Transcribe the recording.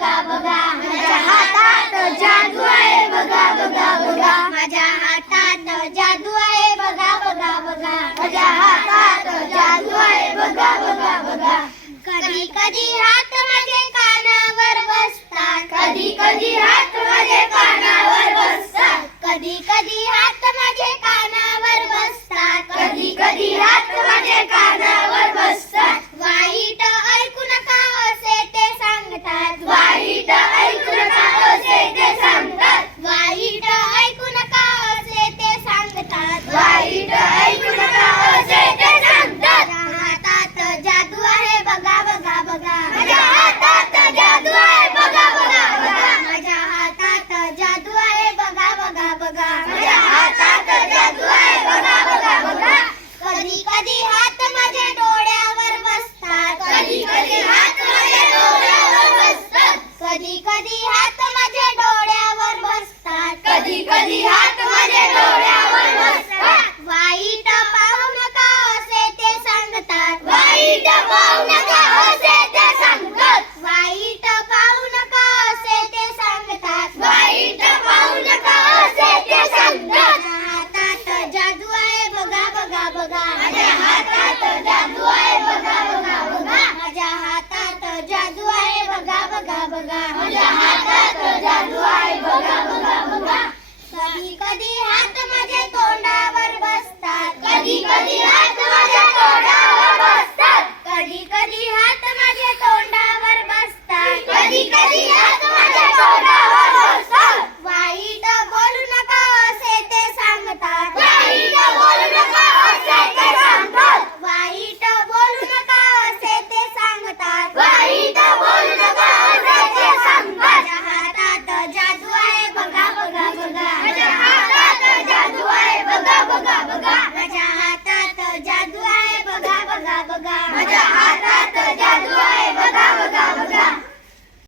बघा बघा, माझ्या हातात जादू आहे बघा बघा बघा, माझ्या हातात जादू आहे बघा बघा बघा, माझ्या हातात जादू आहे बघा बघा बघा. कधी कधी हात माझे कानावर बसतात, कधी कधी हात माझे कानावर बसतात, कधी कधी हात माझे कानावर बसतात, कधी कधी हात माझे कानावर बसतात. वाईट ऐकू नका असे ते सांगतात, वाईट ऐकू नका असे ते सांगतात, वाईट ऐकू नका असे ते सांगतात, वाईट ऐकू नका असे ते सांगतात. हातात जादू आहे बघा बघा बघा, माझ्या हातात जादू आहे बघा बघा बघा, माझ्या हातात जादू आहे बघा बघा बघा, माझ्या हातात जादू आहे बघा बघा बघा. कधी कधी हात माझे डोळ्यावर बसतात, कधी कधी हात माझे डोळ्यावर बसतात, कधी कधी हात माझे डोळ्यावर बसतात, कधी कधी हात माझे डोळ्यावर बसतात. वाईट पाहू नका असे ते सांगतात, वाईट पाहू नका असे ते सांगतात, वाईट पाहू नका असे ते सांगतात, वाईट पाहू नका असे ते सांगतात. हातात जादू आहे बघा बघा बघा, माझ्या हातात जादू आहे बघा बघा बघा, माझ्या हातात जादू आहे बघा बघा बघा, माझ्या हातात जादू आहे बघा बघा बघा. कधी कधी हात माझे तोंडावर बसतात, कधी कधी हात